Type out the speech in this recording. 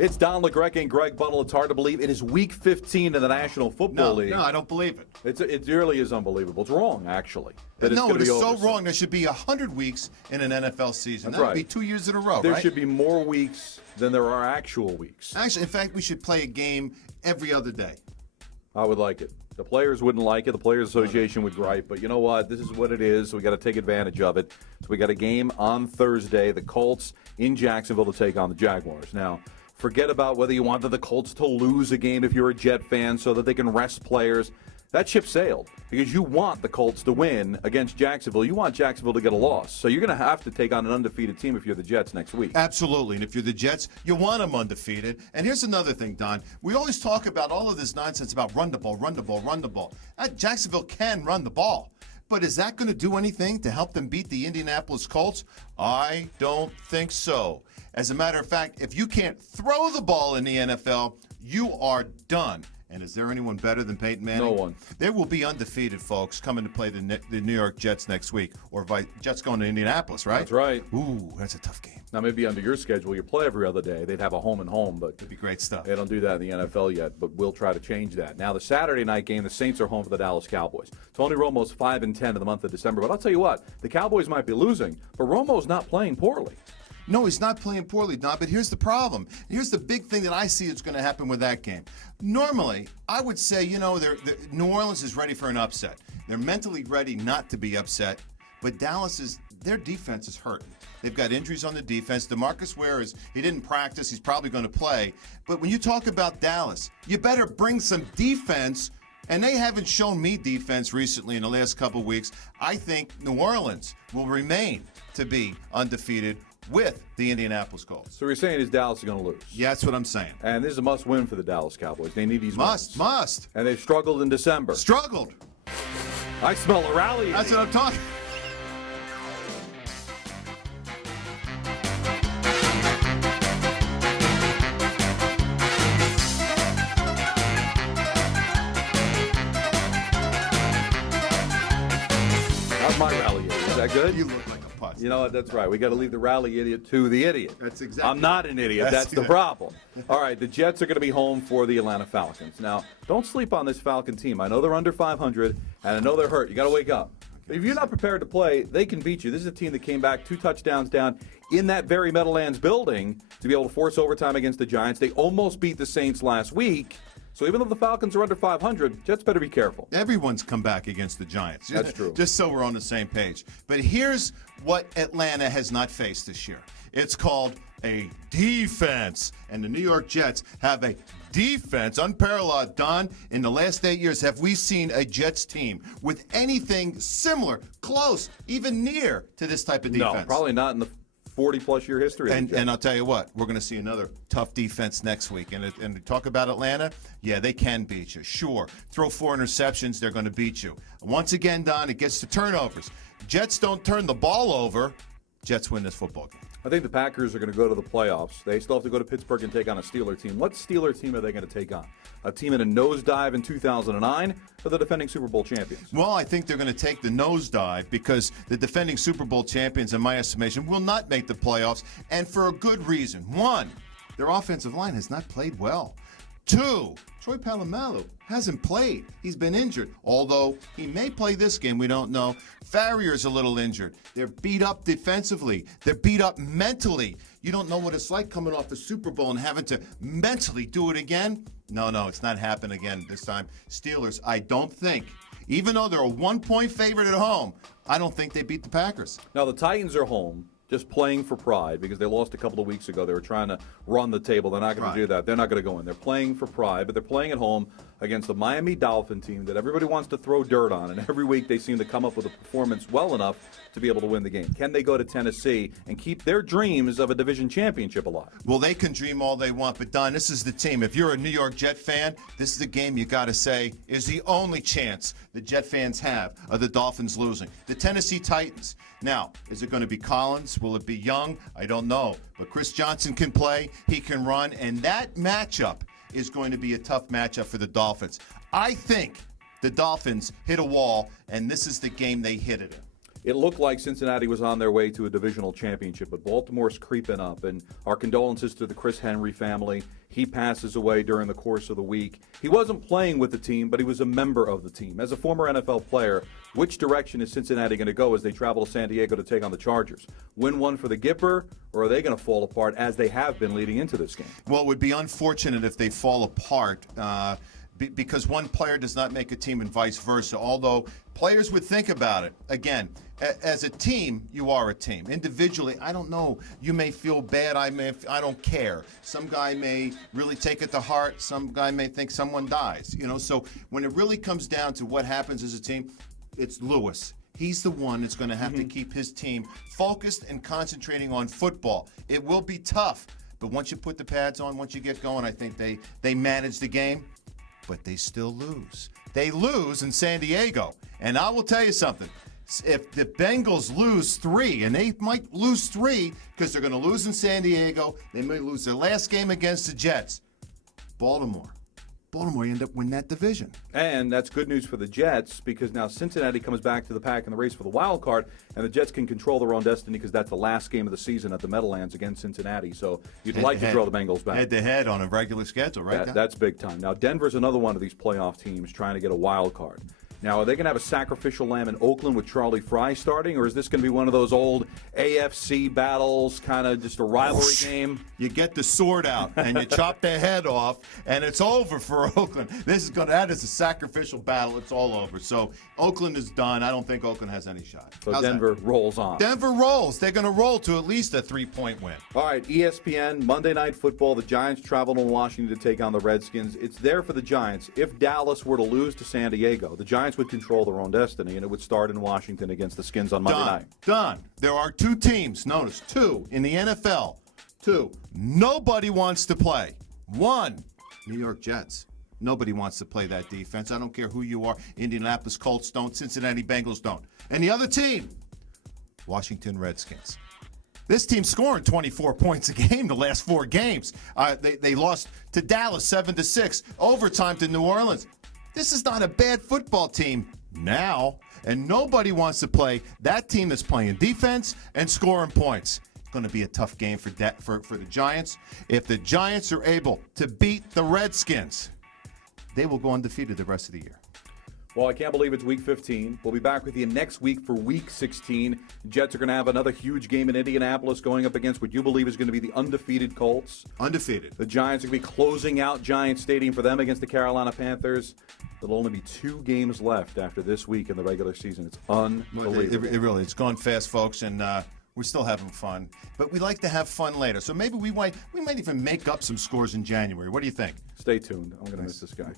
It's Don LaGreca and Greg Buttle. It's hard to believe. It is Week 15 in the National Football League. No, I don't believe it. It really is unbelievable. It's wrong, actually. It is so wrong. There should be 100 weeks in an NFL season. That would be 2 years in a row, There should be more weeks than there are actual weeks. Actually, in fact, we should play a game every other day. I would like it. The players wouldn't like it. The Players Association would gripe. But you know what? This is what it is. So we got to take advantage of it. So we got a game on Thursday. The Colts in Jacksonville to take on the Jaguars. Now, forget about whether you wanted the Colts to lose a game if you're a Jet fan so that they can rest players. That ship sailed because you want the Colts to win against Jacksonville. You want Jacksonville to get a loss. So you're going to have to take on an undefeated team if you're the Jets next week. Absolutely. And if you're the Jets, you want them undefeated. And here's another thing, Don. We always talk about all of this nonsense about run the ball, run the ball, run the ball. Jacksonville can run the ball. But is that going to do anything to help them beat the Indianapolis Colts? I don't think so. As a matter of fact, if you can't throw the ball in the NFL, you are done. And is there anyone better than Peyton Manning? No one. There will be undefeated folks coming to play the New York Jets next week. Or Jets going to Indianapolis, right? That's right. Ooh, that's a tough game. Now, maybe under your schedule, you play every other day. They'd have a home and home, but it'd be great stuff. They don't do that in the NFL yet, but we'll try to change that. Now, the Saturday night game, the Saints are home for the Dallas Cowboys. Tony Romo's 5-10 in the month of December, but I'll tell you what, the Cowboys might be losing, but Romo's not playing poorly. No, he's not playing poorly, Don, but here's the problem. Here's the big thing that I see is going to happen with that game. Normally, I would say, New Orleans is ready for an upset. They're mentally ready not to be upset, but their defense is hurting. They've got injuries on the defense. DeMarcus Ware he didn't practice. He's probably going to play. But when you talk about Dallas, you better bring some defense. And they haven't shown me defense recently in the last couple of weeks. I think New Orleans will remain to be undefeated with the Indianapolis Colts. So you're saying is Dallas is going to lose? Yeah, that's what I'm saying. And this is a must-win for the Dallas Cowboys. They need these wins. Must. And they've struggled in December. Struggled. I smell a rally. That's what I'm talking. How's my rally? Is that good? You look like a putz. You know what? That's right. We got to leave the rally idiot to the idiot. That's exactly. I'm not an idiot. That's the problem. All right, the Jets are going to be home for the Atlanta Falcons. Now, don't sleep on this Falcon team. I know they're under 500, and I know they're hurt. You got to wake up. If you're not prepared to play, they can beat you. This is a team that came back 2 touchdowns down in that very Meadowlands building to be able to force overtime against the Giants. They almost beat the Saints last week. So even though the Falcons are under 500, Jets better be careful. Everyone's come back against the Giants. That's true. Just so we're on the same page. But here's what Atlanta has not faced this year. It's called a defense. And the New York Jets have a defense unparalleled. Don, in the last 8 years, have we seen a Jets team with anything similar, close, even near to this type of defense? No, probably not in the 40-plus year history. And I'll tell you what, we're going to see another tough defense next week. And talk about Atlanta, yeah, they can beat you. Sure, throw 4 interceptions, they're going to beat you. Once again, Don, it gets to turnovers. Jets don't turn the ball over. Jets win this football game. I think the Packers are going to go to the playoffs. They still have to go to Pittsburgh and take on a Steeler team. What Steeler team are they going to take on? A team in a nosedive in 2009 or the defending Super Bowl champions? Well, I think they're going to take the nosedive because the defending Super Bowl champions, in my estimation, will not make the playoffs, and for a good reason. 1, their offensive line has not played well. 2, Troy Polamalu hasn't played. He's been injured. Although he may play this game, we don't know. Farrier's a little injured. They're beat up defensively. They're beat up mentally. You don't know what it's like coming off the Super Bowl and having to mentally do it again. No, it's not happening again this time. Steelers, I don't think, even though they're a 1-point favorite at home, I don't think they beat the Packers. Now, the Titans are home. Just playing for pride because they lost a couple of weeks ago. They were trying to run the table. They're not going to do that. They're not going to go in. They're playing for pride, but they're playing at home against the Miami Dolphin team that everybody wants to throw dirt on, and every week they seem to come up with a performance well enough to be able to win the game. Can they go to Tennessee and keep their dreams of a division championship alive? Well, they can dream all they want, but Don, this is the team. If you're a New York Jet fan, this is the game you got to say is the only chance the Jet fans have of the Dolphins losing. The Tennessee Titans. Now, is it going to be Collins? Will it be Young? I don't know. But Chris Johnson can play. He can run. And that matchup is going to be a tough matchup for the Dolphins. I think the Dolphins hit a wall, and this is the game they hit it in. it looked like Cincinnati was on their way to a divisional championship, but Baltimore's creeping up. And our condolences to the Chris Henry family. He passes away during the course of the week. He wasn't playing with the team, but he was a member of the team. As a former NFL player, which direction is Cincinnati going to go as they travel to San Diego to take on the Chargers? Win one for the Gipper, or are they going to fall apart as they have been leading into this game? Well, it would be unfortunate if they fall apart because one player does not make a team and vice versa, although players would think about it. Again, as a team, you are a team. Individually, I don't know. You may feel bad. I don't care. Some guy may really take it to heart. Some guy may think someone dies. So when it really comes down to what happens as a team, it's Lewis. He's the one that's going to have to keep his team focused and concentrating on football. It will be tough, but once you put the pads on, once you get going, I think they manage the game, but they still lose. They lose in San Diego. And I will tell you something. If the Bengals lose 3, and they might lose 3 because they're going to lose in San Diego, they may lose their last game against the Jets. Baltimore end up winning that division. And that's good news for the Jets because now Cincinnati comes back to the pack in the race for the wild card, and the Jets can control their own destiny because that's the last game of the season at the Meadowlands against Cincinnati. So you'd like to draw the Bengals back. Head-to-head on a regular schedule, right? That's big time. Now, Denver's another one of these playoff teams trying to get a wild card. Now, are they going to have a sacrificial lamb in Oakland with Charlie Fry starting, or is this going to be one of those old AFC battles, kind of just a rivalry game? You get the sword out and you chop their head off, and it's over for Oakland. That is a sacrificial battle. It's all over. So Oakland is done. I don't think Oakland has any shot. So how's Denver rolls on. Denver rolls. They're going to roll to at least a 3-point win. All right, ESPN, Monday Night Football. The Giants travel to Washington to take on the Redskins. It's there for the Giants. If Dallas were to lose to San Diego, the Giants would control their own destiny, and it would start in Washington against the Skins on Monday night. Done. There are 2 teams, notice, 2 in the NFL. 2. Nobody wants to play. 1, New York Jets. Nobody wants to play that defense. I don't care who you are. Indianapolis Colts don't. Cincinnati Bengals don't. And the other team, Washington Redskins. This team's scoring 24 points a game the last 4 games. They lost to Dallas 7-6, overtime to New Orleans. This is not a bad football team now, and nobody wants to play that team that's playing defense and scoring points. It's going to be a tough game for the Giants. If the Giants are able to beat the Redskins, they will go undefeated the rest of the year. Well, I can't believe it's Week 15. We'll be back with you next week for Week 16. Jets are going to have another huge game in Indianapolis going up against what you believe is going to be the undefeated Colts. Undefeated. The Giants are going to be closing out Giants Stadium for them against the Carolina Panthers. There'll only be 2 games left after this week in the regular season. It's unbelievable. It really, it's gone fast, folks, and we're still having fun. But we like to have fun later. So maybe we might even make up some scores in January. What do you think? Stay tuned. I'm going to miss this guy.